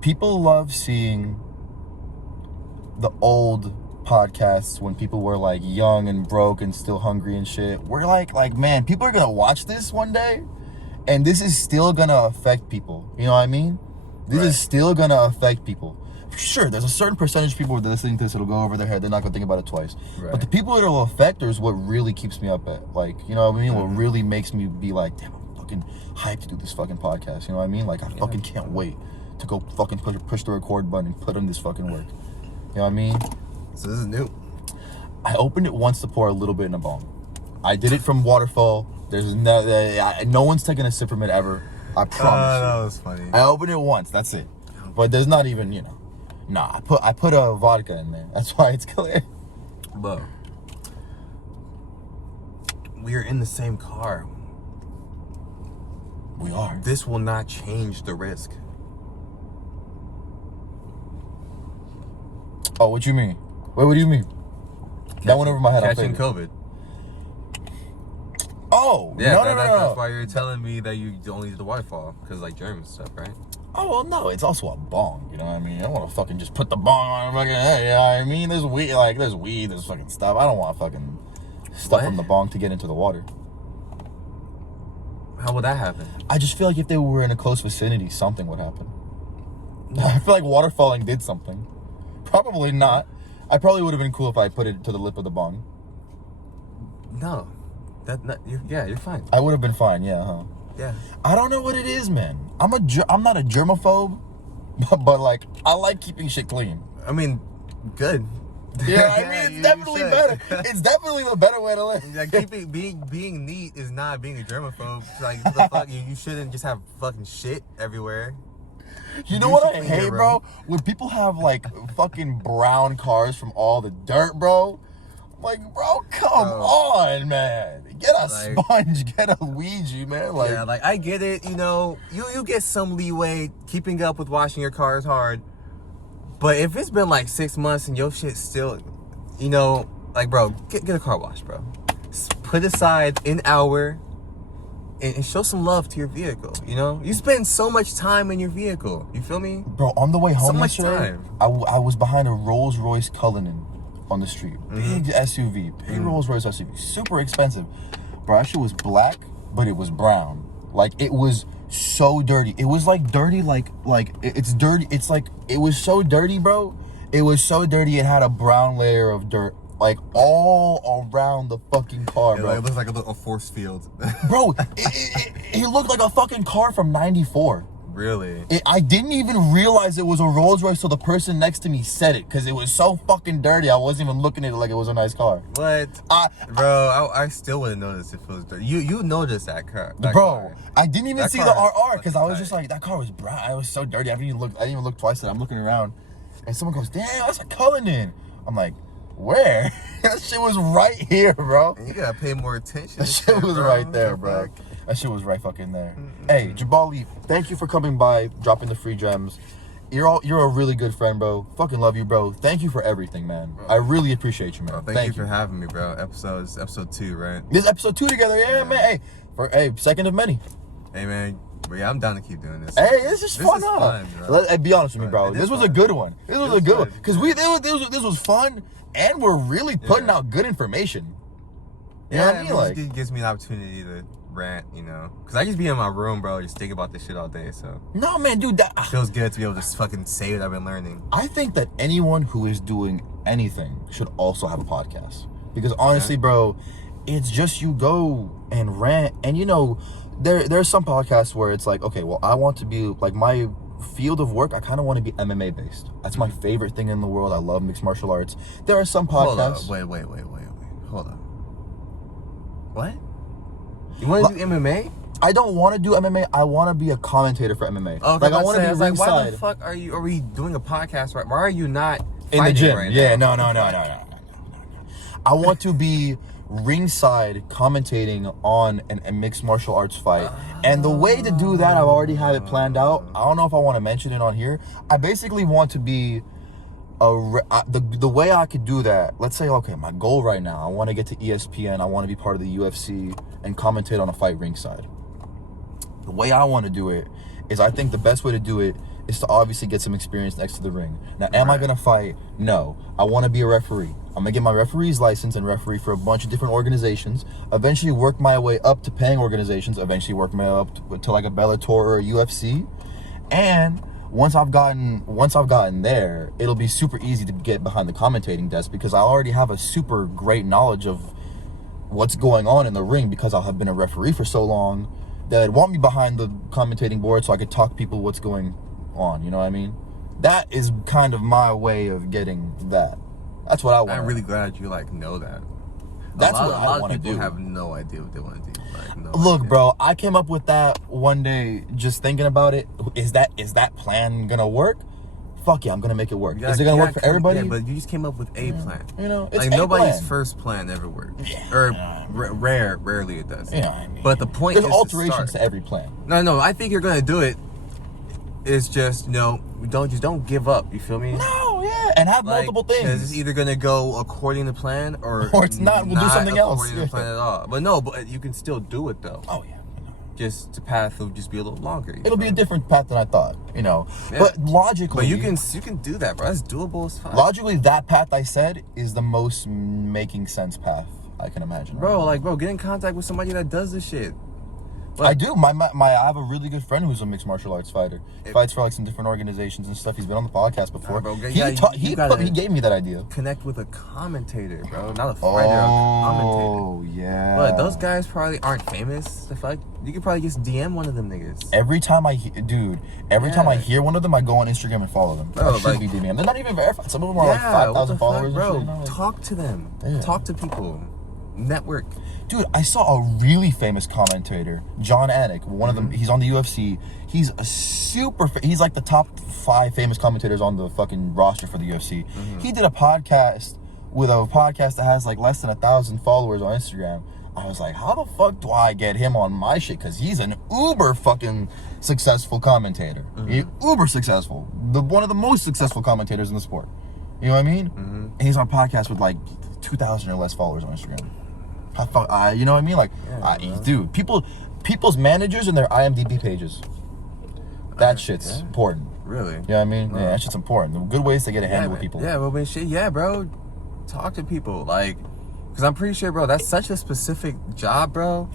People love seeing the old podcasts when people were like young and broke and still hungry and shit. We're like, man, people are gonna watch this one day, and this is still gonna affect people. You know what I mean? This is still gonna affect people. Sure, there's a certain percentage of people that are listening to this, it'll go over their head. They're not gonna think about it twice. But the people it'll affect is what really keeps me up at, like, you know what I mean? What really makes me be like, damn, I'm fucking hyped to do this fucking podcast. You know what I mean? Like, I fucking can't wait to go fucking push the record button and put on this fucking work. You know what I mean? So this is new. I opened it once to pour a little bit in a bong. I did it from waterfall. There's no one's taken a sip from it ever. I promise. That was funny. I opened it once. That's it. But there's not even, you know. Nah, I put a vodka in there. That's why it's clear. Bro, we are in the same car. We are. This will not change the risk. Oh, what you mean? Wait, what do you mean? That went over my head. Catching COVID. Oh, yeah, no. That's why you're telling me that you only use the waterfall, because like germs and stuff, right? Oh, well, no, it's also a bong, you know what I mean? I don't want to fucking just put the bong on fucking head, you know what I mean? There's weed, there's fucking stuff. I don't want fucking stuff from the bong to get into the water. How would that happen? I just feel like if they were in a close vicinity, something would happen. I feel like waterfalling did something. Probably not. I probably would have been cool if I put it to the lip of the bong. No. You're fine. I would have been fine, yeah, huh? Yeah. I don't know what it is, man. I'm not a germaphobe, but like, I like keeping shit clean. I mean, good. Yeah, I mean, it's definitely better. It's definitely a better way to live. Like, being neat is not being a germaphobe. Like, what the fuck? You shouldn't just have fucking shit everywhere. You know what I hate, bro? When people have like fucking brown cars from all the dirt, bro. Like, bro, come on, man. Get a sponge, get a Ouija, man. Like, yeah, like, I get it, you know, you get some leeway. Keeping up with washing your car is hard. But if it's been like 6 months and your shit still, you know, like, bro, get a car wash, bro. Put aside an hour and show some love to your vehicle. You know, you spend so much time in your vehicle. You feel me? Bro, on the way home So much yesterday, time. I was behind a Rolls Royce Cullinan on the street. Big SUV, big Rolls Royce SUV, super expensive. Bro, that shit was black, but it was brown. Like, it was so dirty. It was like dirty, it's dirty. It's like, it was so dirty, bro. It was so dirty, it had a brown layer of dirt, like, all around the fucking car, bro. It looks like a force field. Bro, it looked like a fucking car from 94. Really? I didn't even realize it was a Rolls Royce till the person next to me said it, because it was so fucking dirty. I wasn't even looking at it like it was a nice car. What? Bro, I still wouldn't notice if it was dirty. You noticed that car. Bro, I didn't even see the RR, because I was tight. just like, that car was brown. It was so dirty. I didn't even look twice at it. I'm looking around, and someone goes, damn, that's a Cullinan. I'm like, where? That shit was right here, bro. You gotta pay more attention. That shit was right there, bro. That shit was right fucking there. Hey, Jabali, thank you for coming by, dropping the free gems. You're a really good friend, bro. Fucking love you, bro. Thank you for everything, man. Bro. I really appreciate you, man. Bro, thank you for having me, bro. Episode 2, right? This is episode 2 together, yeah, man. Hey, second of many. Hey, man. But yeah, I'm down to keep doing this. Hey, this is fun, huh? Let's be honest with me, bro. This was a good one. This was a good one. Because this was fun, and we're really putting out good information. You know what I mean? Like, it gives me an opportunity to rant, you know? Because I just be in my room, bro, just think about this shit all day, so. No, man, dude, that feels good to be able to just fucking say what I've been learning. I think that anyone who is doing anything should also have a podcast. Because honestly, bro, it's just you go and rant, and you know, there's some podcasts where it's like, okay, well, I want to be, like, my field of work, I kind of want to be MMA based. That's my favorite thing in the world. I love mixed martial arts. There are some podcasts. Hold up. Wait. Hold up. What? You want to do MMA? I don't want to do MMA. I want to be a commentator for MMA. Oh, like, I want to be ringside. Like, why the fuck are we doing a podcast right? Why are you not in the gym? Right now? No. I want to be ringside commentating on a mixed martial arts fight. And the way to do that, I've already have it planned out. I don't know if I want to mention it on here. I basically want to be the way I could do that. Let's say, okay, my goal right now, I want to get to ESPN. I want to be part of the UFC and commentate on a fight ringside. The way I want to do it is, I think the best way to do it is to obviously get some experience next to the ring. Now, am I going to fight? No. I want to be a referee. I'm going to get my referee's license and referee for a bunch of different organizations, eventually work my way up to paying organizations, eventually work my way up to like a Bellator or a UFC. And once I've gotten there, it'll be super easy to get behind the commentating desk, because I already have a super great knowledge of what's going on in the ring, because I have been a referee for so long that I'd want me behind the commentating board so I could talk people what's going on, you know what I mean? That is kind of my way of getting that. That's what I want. I'm really glad you know that. That's what I want to do. A lot of people have no idea what they want to do. Look, bro, I came up with that one day just thinking about it. Is that plan gonna work? Fuck yeah, I'm gonna make it work. Is it gonna work for everybody? Yeah, but you just came up with a plan. You know, it's like nobody's first plan ever works. Yeah, or rarely it does. Yeah, I mean, but the point there's is alterations to every plan. No, I think you're gonna do it. It's just don't give up. You feel me? No, yeah, and have multiple things. Because it's either gonna go according to plan or it's not. We'll do something else. According to plan at all. But you can still do it though. Oh yeah. Just the path will just be a little longer. It'll be a different path than I thought, you know. Yeah. But logically, but you can do that, bro. That's doable as fuck. Logically, that path I said is the most making sense path I can imagine. Bro, get in contact with somebody that does this shit. I do. I have a really good friend who's a mixed martial arts fighter. He fights for some different organizations and stuff. He's been on the podcast before. Bro, he gave me that idea. Connect with a commentator, bro, not a fighter. A commentator. Oh yeah. But those guys probably aren't famous. The fuck, you could probably just DM one of them niggas. Every time I hear one of them, I go on Instagram and follow them. Bro, I should be DMing them. They're not even verified. Some of them are 5,000 followers. Bro, and shit, talk to them. Yeah. Talk to people. Network. Dude, I saw a really famous commentator, John Anik. One of them, he's on the UFC. He's he's like the top 5 famous commentators on the fucking roster for the UFC. He did a podcast that has like less than 1,000 followers on Instagram. I was like, how the fuck do I get him on my shit? Because he's an uber fucking successful commentator. Uber successful. One of the most successful commentators in the sport. You know what I mean? And he's on a podcast with like 2,000 or less followers on Instagram. You know what I mean? Like, dude, people's managers and their IMDb pages. That shit's yeah. important. Really? You know what I mean? Yeah, that shit's important. Good ways to get a handle with people. Yeah, well, man, shit, yeah, bro. Talk to people, like, because I'm pretty sure, bro, that's such a specific job, bro.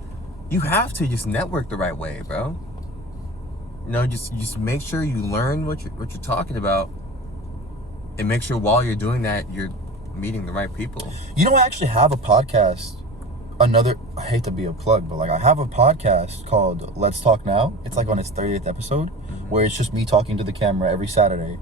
You have to just network the right way, bro. You know, just make sure you learn what you're talking about, and make sure while you're doing that, you're meeting the right people. You know, I actually have a podcast. I hate to be a plug, but like I have a podcast called Let's Talk Now. It's like on its 30th episode, where it's just me talking to the camera every Saturday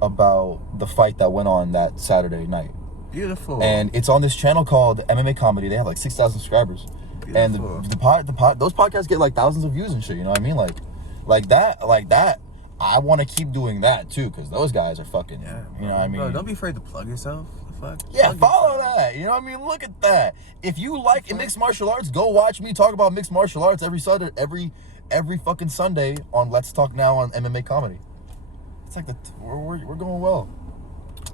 about the fight that went on that Saturday night. Beautiful. And it's on this channel called MMA Comedy. They have like 6,000 subscribers. Beautiful. And those podcasts get like thousands of views and shit. You know what I mean? Like that. I want to keep doing that too, because those guys are fucking. Yeah, you know what I mean? Bro, don't be afraid to plug yourself. Yeah, follow that. You know what I mean? Look at that. If you like mixed martial arts, go watch me talk about mixed martial arts every Saturday, every fucking Sunday on Let's Talk Now on MMA Comedy. It's like we're going well.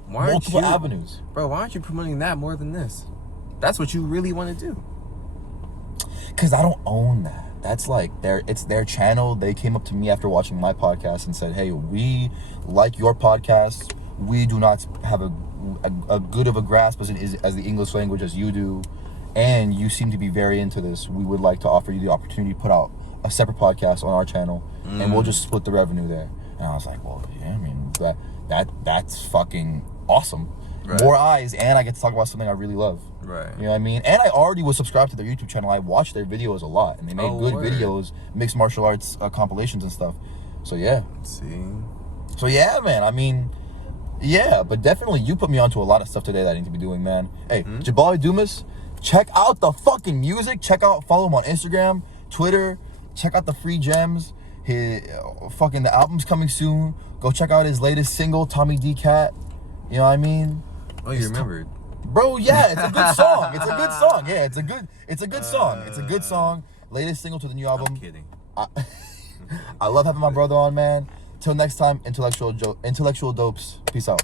Multiple avenues, bro. Why aren't you promoting that more than this? That's what you really want to do. Because I don't own that. That's like it's their channel. They came up to me after watching my podcast and said, "Hey, we like your podcast. We do not have a good of a grasp as the English language as you do, and you seem to be very into this. We would like to offer you the opportunity to put out a separate podcast on our channel, and we'll just split the revenue there." And I was like, "Well, yeah, I mean that's fucking awesome. Right. More eyes, and I get to talk about something I really love." Right. You know what I mean? And I already was subscribed to their YouTube channel. I watched their videos a lot, and they made good videos, mixed martial arts compilations and stuff. So yeah. Let's see. So yeah, man. I mean. Yeah, but definitely you put me onto a lot of stuff today that I need to be doing, man. Hey, Jabali Dumas, check out the fucking music. Follow him on Instagram, Twitter. Check out the free gems. The album's coming soon. Go check out his latest single, Tommy D Cat. You know what I mean? Oh, you remembered. Bro, yeah, it's a good song. It's a good song. Yeah, it's a good song. It's a good song. Latest single to the new album. I'm kidding. I love having my brother on, man. Till next time, intellectual dopes. Peace out.